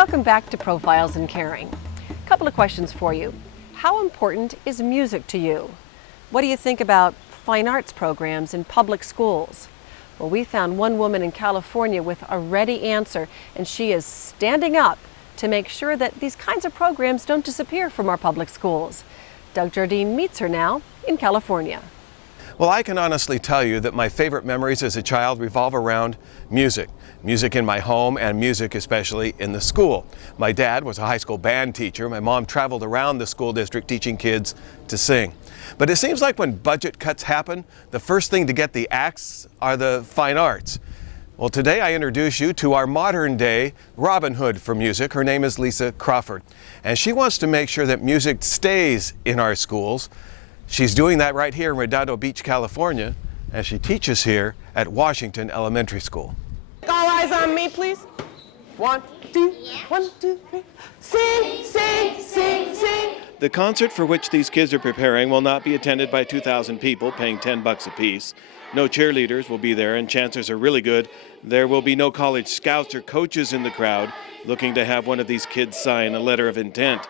Welcome back to Profiles in Caring. A couple of questions for you. How important is music to you? What do you think about fine arts programs in public schools? Well, we found one woman in California with a ready answer, and she is standing up to make sure that these kinds of programs don't disappear from our public schools. Doug Jardine meets her now in California. Well, I can honestly tell you that my favorite memories as a child revolve around music. Music in my home and music especially in the school. My dad was a high school band teacher. My mom traveled around the school district teaching kids to sing. But it seems like when budget cuts happen, the first thing to get the axe are the fine arts. Well, today I introduce you to our modern day Robin Hood for music. Her name is Lisa Crawford, and she wants to make sure that music stays in our schools. She's doing that right here in Redondo Beach, California, as she teaches here at Washington Elementary School. All eyes on me, please. 1, 2, 1, 2, 3. Sing, sing, sing, sing. The concert for which these kids are preparing will not be attended by 2,000 people paying $10 apiece. No cheerleaders will be there, and chances are really good there will be no college scouts or coaches in the crowd looking to have one of these kids sign a letter of intent.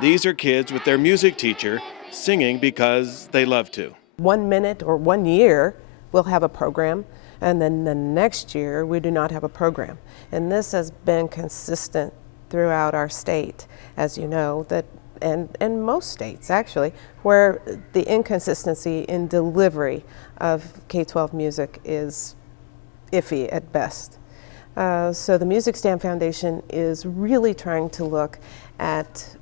These are kids with their music teacher singing because they love to. 1 minute or 1 year we'll have a program, and then the next year we do not have a program. And this has been consistent throughout our state, as you know, that and most states actually, where the inconsistency in delivery of K-12 music is iffy at best. So the Music Stand Foundation is really trying to look at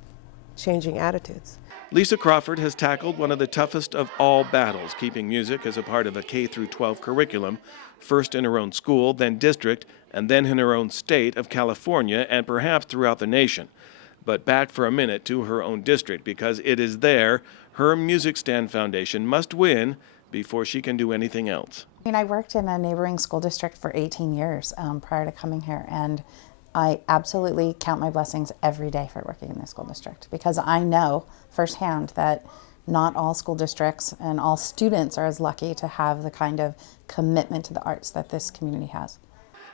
changing attitudes. Lisa Crawford has tackled one of the toughest of all battles, keeping music as a part of a K-12 curriculum, first in her own school, then district, and then in her own state of California, and perhaps throughout the nation. But back for a minute to her own district, because it is there her Music Stand Foundation must win before she can do anything else. I worked in a neighboring school district for 18 years prior to coming here, and I absolutely count my blessings every day for working in this school district, because I know firsthand that not all school districts and all students are as lucky to have the kind of commitment to the arts that this community has.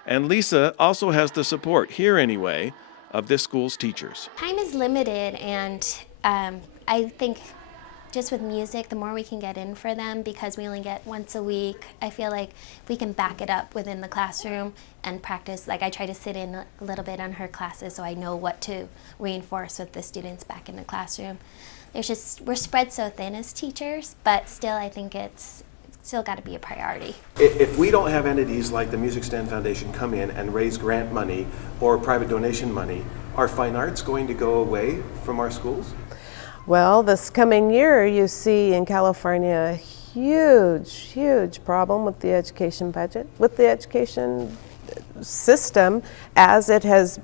And Lisa also has the support, here anyway, of this school's teachers. Time is limited, and I think just with music, the more we can get in for them, because we only get once a week, I feel like we can back it up within the classroom and practice. Like, I try to sit in a little bit on her classes so I know what to reinforce with the students back in the classroom. We're spread so thin as teachers, but still I think it's still got to be a priority. If we don't have entities like the Music Stand Foundation come in and raise grant money or private donation money, are fine arts going to go away from our schools? Well, this coming year you see in California a huge problem with the education budget, with the education system, as it has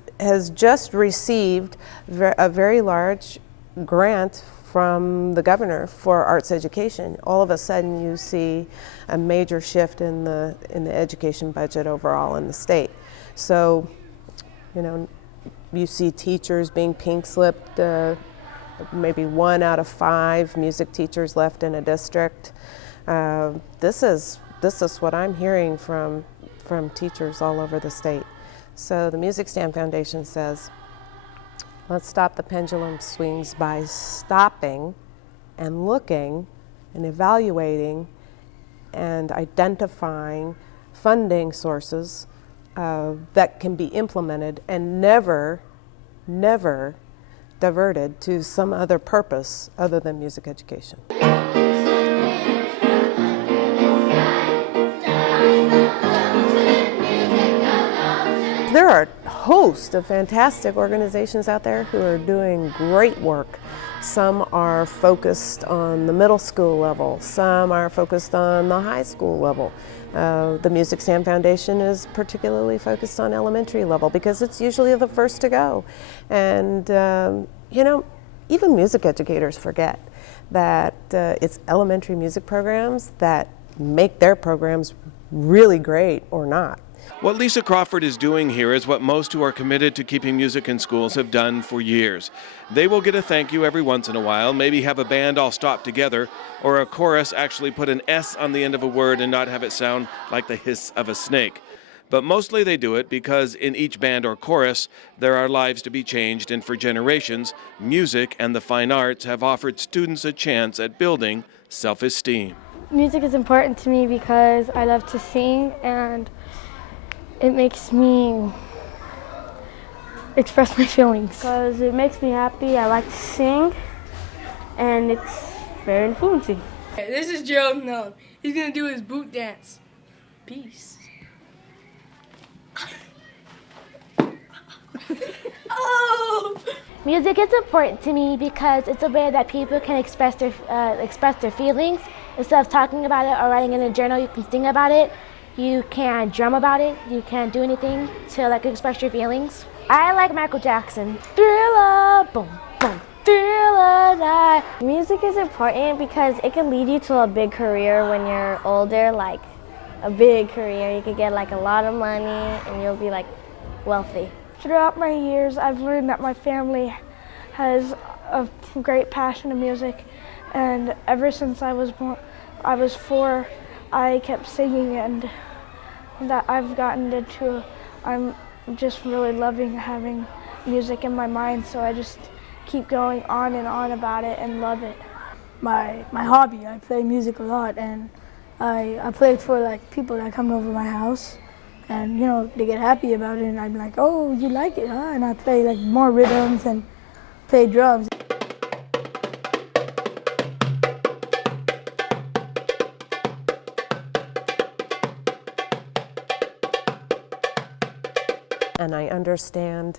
just received a very large grant from the governor for arts education. All of a sudden you see a major shift in the education budget overall in the state. So, you see teachers being pink slipped, maybe 1 out of 5 music teachers left in a district. This is what I'm hearing from teachers all over the state. So the Music Stand Foundation says, let's stop the pendulum swings by stopping and looking and evaluating and identifying funding sources that can be implemented and never diverted to some other purpose other than music education. There are a host of fantastic organizations out there who are doing great work. Some are focused on the middle school level, some are focused on the high school level. The Music Stand Foundation is particularly focused on elementary level because it's usually the first to go. And even music educators forget that it's elementary music programs that make their programs really great or not. What Lisa Crawford is doing here is what most who are committed to keeping music in schools have done for years. They will get a thank you every once in a while, maybe have a band all stop together, or a chorus actually put an S on the end of a word and not have it sound like the hiss of a snake. But mostly they do it because in each band or chorus, there are lives to be changed, and for generations, music and the fine arts have offered students a chance at building self-esteem. Music is important to me because I love to sing and it makes me express my feelings. Because it makes me happy, I like to sing, and it's very influencing. This is Gerald Nolan. He's gonna do his boot dance. Peace. Oh! Music is important to me because it's a way that people can express their feelings. Instead of talking about it or writing in a journal, you can sing about it, you can drum about it, you can do anything to express your feelings. I like Michael Jackson. Thriller, boom, boom, thriller night. Music is important because it can lead you to a big career when you're older, like a big career. You could get a lot of money and you'll be wealthy. Throughout my years, I've learned that my family has a great passion of music, and ever since I was 4, I kept singing, and that I've gotten into. I'm just really loving having music in my mind, so I just keep going on and on about it and love it. My hobby, I play music a lot, and I play it for people that come over my house. And they get happy about it, and I'm like, oh, you like it, huh? And I play more rhythms and play drums. And I understand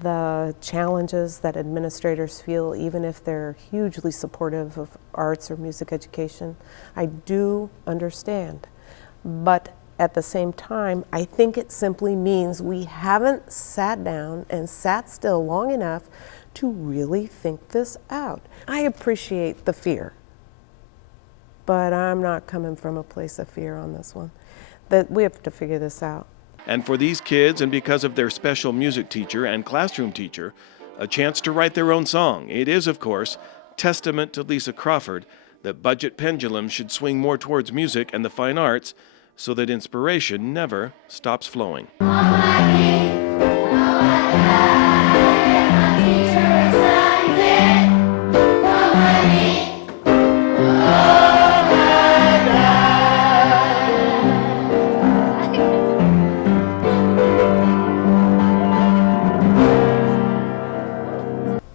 the challenges that administrators feel, even if they're hugely supportive of arts or music education. I do understand. But at the same time, I think it simply means we haven't sat down and sat still long enough to really think this out. I appreciate the fear, but I'm not coming from a place of fear on this one. That we have to figure this out. And for these kids, and because of their special music teacher and classroom teacher, a chance to write their own song. It is, of course, testament to Lisa Crawford that budget pendulums should swing more towards music and the fine arts so that inspiration never stops flowing.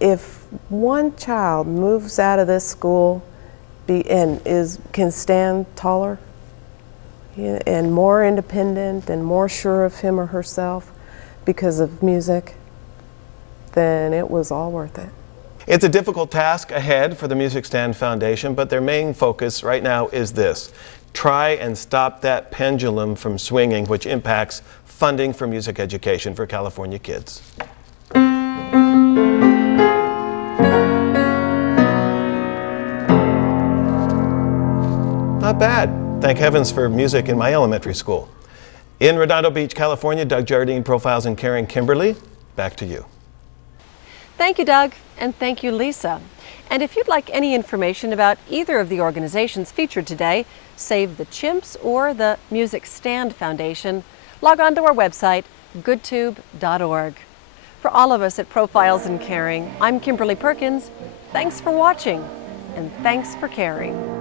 If one child moves out of this school and can stand taller and more independent and more sure of him or herself because of music, then it was all worth it. It's a difficult task ahead for the Music Stand Foundation, but their main focus right now is this: try and stop that pendulum from swinging, which impacts funding for music education for California kids. Not bad. Thank heavens for music in my elementary school. In Redondo Beach, California, Doug Jardine profiles in Caring. Kimberly, back to you. Thank you, Doug, and thank you, Lisa. And if you'd like any information about either of the organizations featured today, Save the Chimps or the Music Stand Foundation, log on to our website, goodtube.org. For all of us at Profiles in Caring, I'm Kimberly Perkins. Thanks for watching, and thanks for caring.